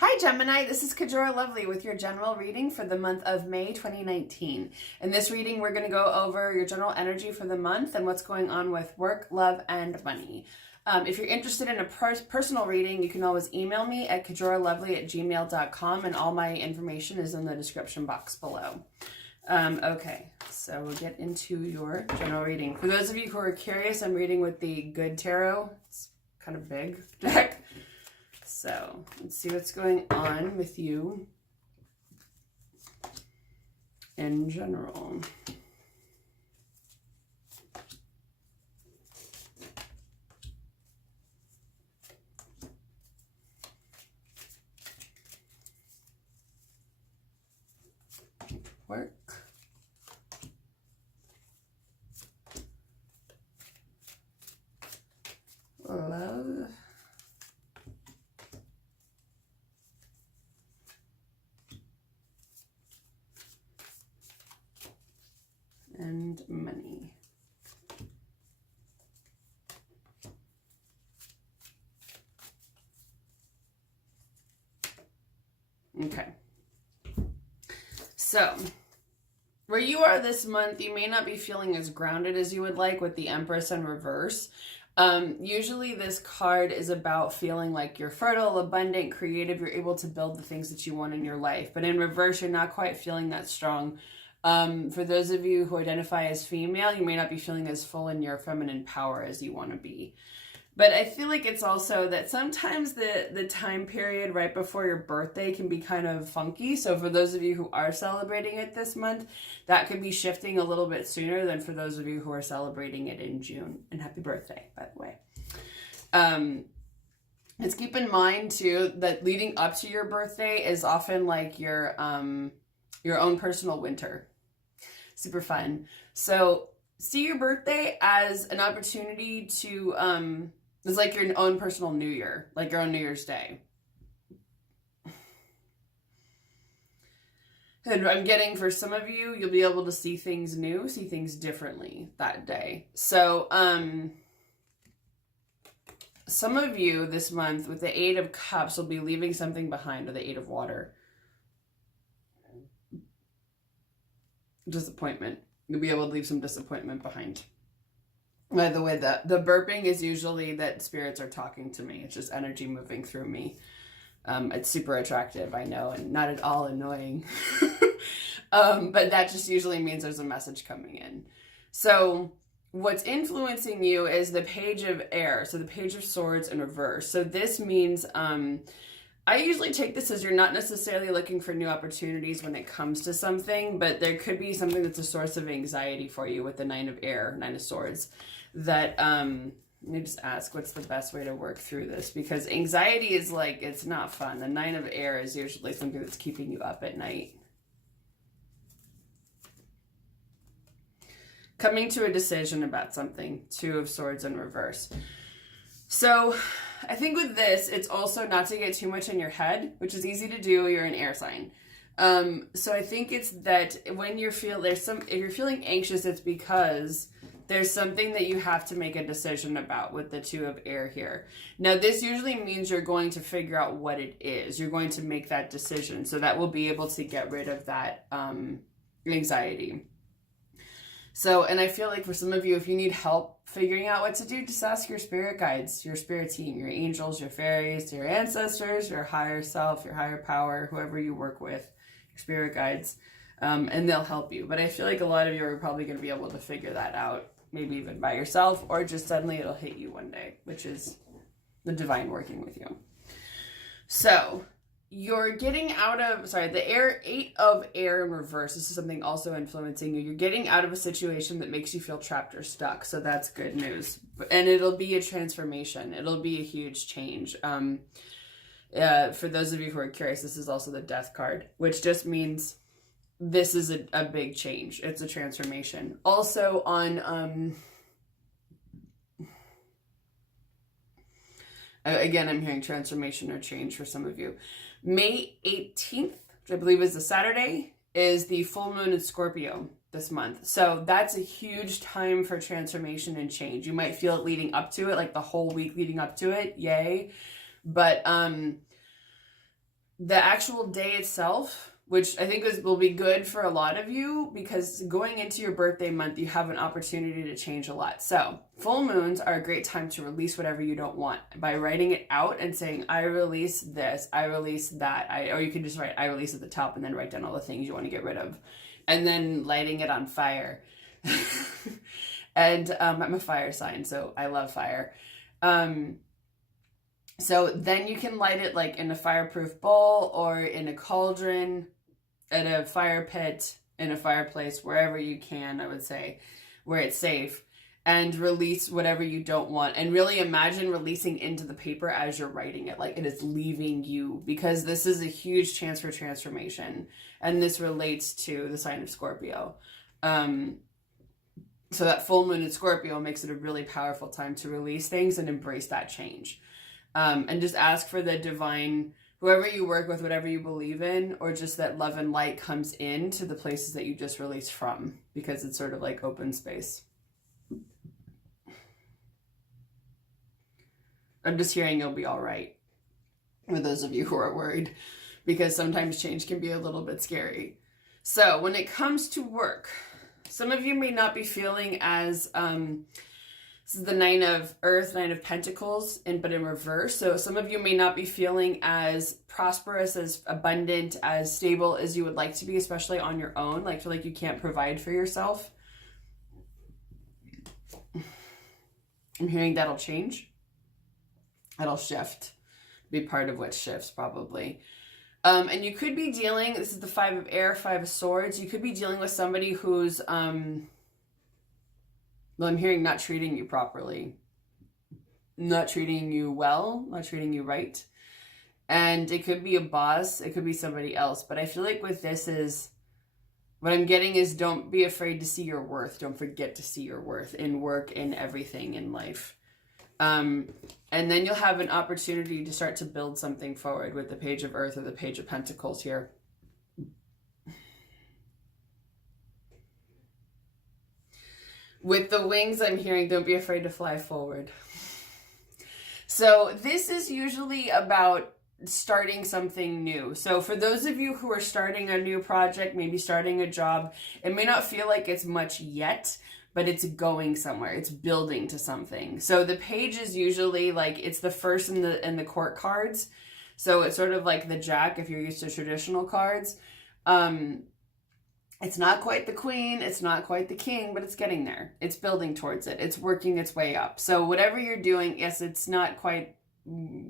Hi Gemini, this is Kajora Lovely with your general reading for the month of May 2019. In this reading, we're going to go over your general energy for the month and what's going on with work, love, and money. If you're interested in a personal reading, you can always email me at kajoralovely@gmail.com, and all my information is in the description box below. Okay, so we'll get into your general reading. For those of you who are curious, I'm reading with the Good Tarot. It's kind of big deck. So let's see what's going on with you in general. Work. Love. And money. Okay. So, where you are this month, you may not be feeling as grounded as you would like with the Empress in reverse. Usually this card is about feeling like you're fertile, abundant, creative, you're able to build the things that you want in your life. But in reverse, you're not quite feeling that strong. For those of you who identify as female, you may not be feeling as full in your feminine power as you want to be. But I feel like it's also that sometimes the time period right before your birthday can be kind of funky. So for those of you who are celebrating it this month, that could be shifting a little bit sooner than for those of you who are celebrating it in June. And happy birthday, by the way. Let's keep in mind too that leading up to your birthday is often like your own personal winter. Super fun. So see your birthday as an opportunity to it's like your own personal New Year, like your own New Year's Day. And I'm getting for some of you, you'll be able to see things new, see things differently that day. So some of you this month with the Eight of Cups will be leaving something behind, or the Eight of Water. Disappointment. You'll be able to leave some disappointment behind. By the way, the burping is usually that spirits are talking to me. It's just energy moving through me. It's super attractive, I know, and not at all annoying. But that just usually means there's a message coming in. So what's influencing you is the Page of Air. So the Page of Swords in reverse. So this means I usually take this as you're not necessarily looking for new opportunities when it comes to something, but there could be something that's a source of anxiety for you with the Nine of Air, Nine of Swords, that, let me just ask, what's the best way to work through this? Because anxiety is like, it's not fun. The Nine of Air is usually something that's keeping you up at night. Coming to a decision about something, Two of Swords in reverse. So I think with this, it's also not to get too much in your head, which is easy to do. You're an air sign. So I think it's that when you feel if you're feeling anxious, it's because there's something that you have to make a decision about with the Two of Air here. Now, this usually means you're going to figure out what it is. You're going to make that decision. So that will be able to get rid of that anxiety. So, and I feel like for some of you, if you need help figuring out what to do, just ask your spirit guides, your spirit team, your angels, your fairies, your ancestors, your higher self, your higher power, whoever you work with, your spirit guides, and they'll help you. But I feel like a lot of you are probably going to be able to figure that out, maybe even by yourself, or just suddenly it'll hit you one day, which is the divine working with you. So you're getting out of, the Eight of Air in reverse. This is something also influencing you. You're getting out of a situation that makes you feel trapped or stuck. So that's good news. And it'll be a transformation. It'll be a huge change. For those of you who are curious, this is also the Death card, which just means this is a big change. It's a transformation. Also on, again, I'm hearing transformation or change for some of you. May 18th, which I believe is a Saturday, is the full moon in Scorpio this month. So that's a huge time for transformation and change. You might feel it leading up to it, like the whole week leading up to it. Yay. But the actual day itself, which I think will be good for a lot of you, because going into your birthday month, you have an opportunity to change a lot. So full moons are a great time to release whatever you don't want by writing it out and saying, I release this, I release that. Or you can just write, I release at the top, and then write down all the things you want to get rid of, and then lighting it on fire. And I'm a fire sign, so I love fire. So then you can light it like in a fireproof bowl or in a cauldron, at a fire pit, in a fireplace, wherever you can, I would say, where it's safe, and release whatever you don't want. And really imagine releasing into the paper as you're writing it, like it is leaving you, because this is a huge chance for transformation. And this relates to the sign of Scorpio. So that full moon in Scorpio makes it a really powerful time to release things and embrace that change. And just ask for the divine, whoever you work with, whatever you believe in, or just that love and light comes in to the places that you just released from, because it's sort of like open space. I'm just hearing you'll be all right, for those of you who are worried, because sometimes change can be a little bit scary. So when it comes to work, some of you may not be feeling as, this is the 9 of Earth, 9 of Pentacles, but in reverse. So some of you may not be feeling as prosperous, as abundant, as stable as you would like to be, especially on your own. Like, feel like you can't provide for yourself. I'm hearing that'll change. That'll shift. Be part of what shifts, probably. And you could be dealing, this is the 5 of Air, 5 of Swords. You could be dealing with somebody who's, well, I'm hearing not treating you properly, not treating you well, not treating you right. And it could be a boss, it could be somebody else. But I feel like with this is, what I'm getting is, don't be afraid to see your worth. Don't forget to see your worth in work, in everything in life. And then you'll have an opportunity to start to build something forward with the Page of Earth or the Page of Pentacles here. With the wings, I'm hearing, don't be afraid to fly forward. So this is usually about starting something new. So for those of you who are starting a new project, maybe starting a job, it may not feel like it's much yet, but it's going somewhere. It's building to something. So the page is usually like, it's the first in the court cards. So it's sort of like the Jack if you're used to traditional cards. It's not quite the Queen, it's not quite the King, but it's getting there. It's building towards it. It's working its way up. So whatever you're doing, yes, it's not quite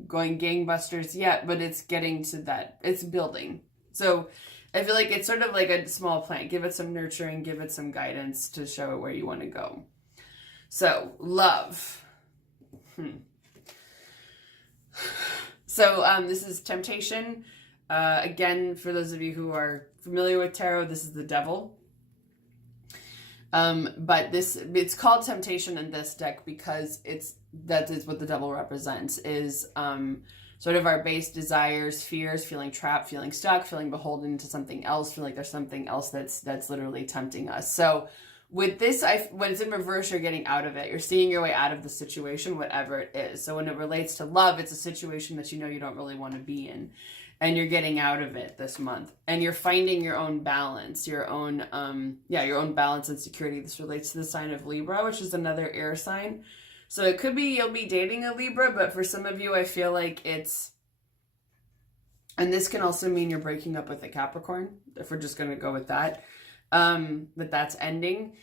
going gangbusters yet, but it's getting to that. It's building. So I feel like it's sort of like a small plant. Give it some nurturing, give it some guidance to show it where you want to go. So love. So this is temptation. Again, for those of you who are familiar with tarot, this is the devil. But it's called temptation in this deck because that is what the devil represents, is sort of our base desires, fears, feeling trapped, feeling stuck, feeling beholden to something else, feeling like there's something else that's literally tempting us. So with this, when it's in reverse, you're getting out of it. You're seeing your way out of the situation, whatever it is. So when it relates to love, it's a situation that you know you don't really want to be in. And you're getting out of it this month. And you're finding your own balance, your own balance and security. This relates to the sign of Libra, which is another air sign. So it could be you'll be dating a Libra, but for some of you, I feel like it's, and this can also mean you're breaking up with a Capricorn, if we're just going to go with that. But that's ending.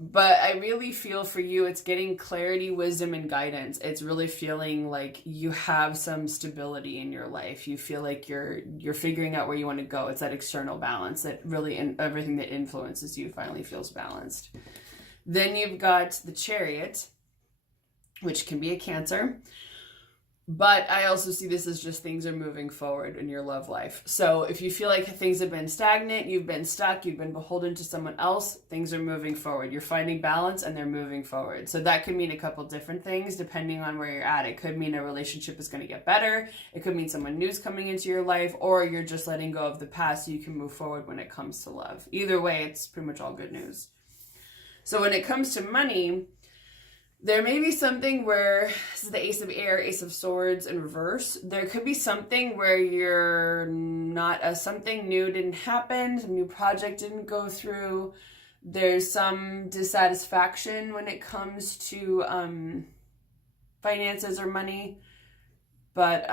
But I really feel for you, it's getting clarity, wisdom, and guidance. It's really feeling like you have some stability in your life. You feel like you're figuring out where you want to go. It's that external balance that really, everything that influences you finally feels balanced. Then you've got the Chariot, which can be a Cancer. But I also see this as just things are moving forward in your love life. So if you feel like things have been stagnant, you've been stuck, you've been beholden to someone else, things are moving forward. You're finding balance and they're moving forward. So that could mean a couple different things depending on where you're at. It could mean a relationship is going to get better. It could mean someone new's coming into your life, or you're just letting go of the past so you can move forward when it comes to love. Either way, it's pretty much all good news. So when it comes to money, There may be something where, this is the Ace of Air, Ace of Swords in reverse. There could be something where you're not, something new didn't happen, some new project didn't go through. There's some dissatisfaction when it comes to finances or money. But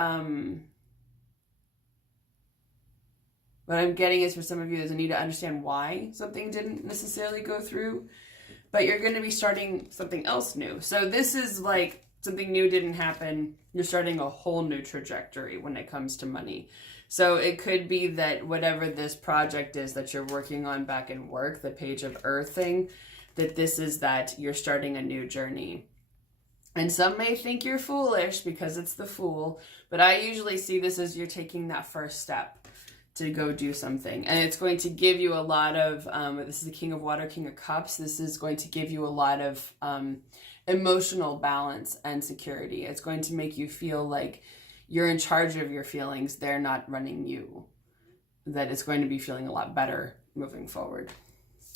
what I'm getting is for some of you, there's a need to understand why something didn't necessarily go through. But you're going to be starting something else new. So this is like something new didn't happen. You're starting a whole new trajectory when it comes to money. So it could be that whatever this project is that you're working on back in work, the Page of Earth thing, that this is that you're starting a new journey. And some may think you're foolish because it's the Fool, but I usually see this as you're taking that first step to go do something. And it's going to give you a lot of, this is the King of Water, King of Cups. This is going to give you a lot of emotional balance and security. It's going to make you feel like you're in charge of your feelings. They're not running you. That it's going to be feeling a lot better moving forward.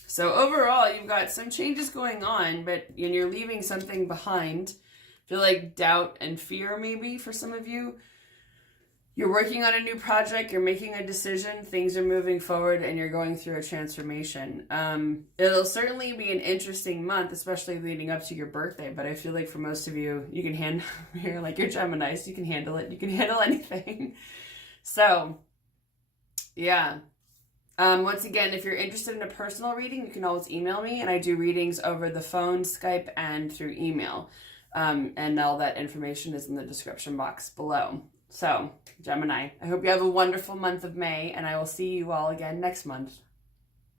So overall, you've got some changes going on, but you're leaving something behind. I feel like doubt and fear maybe for some of you. You're working on a new project, you're making a decision, things are moving forward, and you're going through a transformation. It'll certainly be an interesting month, especially leading up to your birthday, but I feel like for most of you, you can handle, you're like, you're Gemini, so you can handle it. You can handle anything. So, yeah. Once again, if you're interested in a personal reading, you can always email me, and I do readings over the phone, Skype, and through email. And all that information is in the description box below. So, Gemini, I hope you have a wonderful month of May, and I will see you all again next month.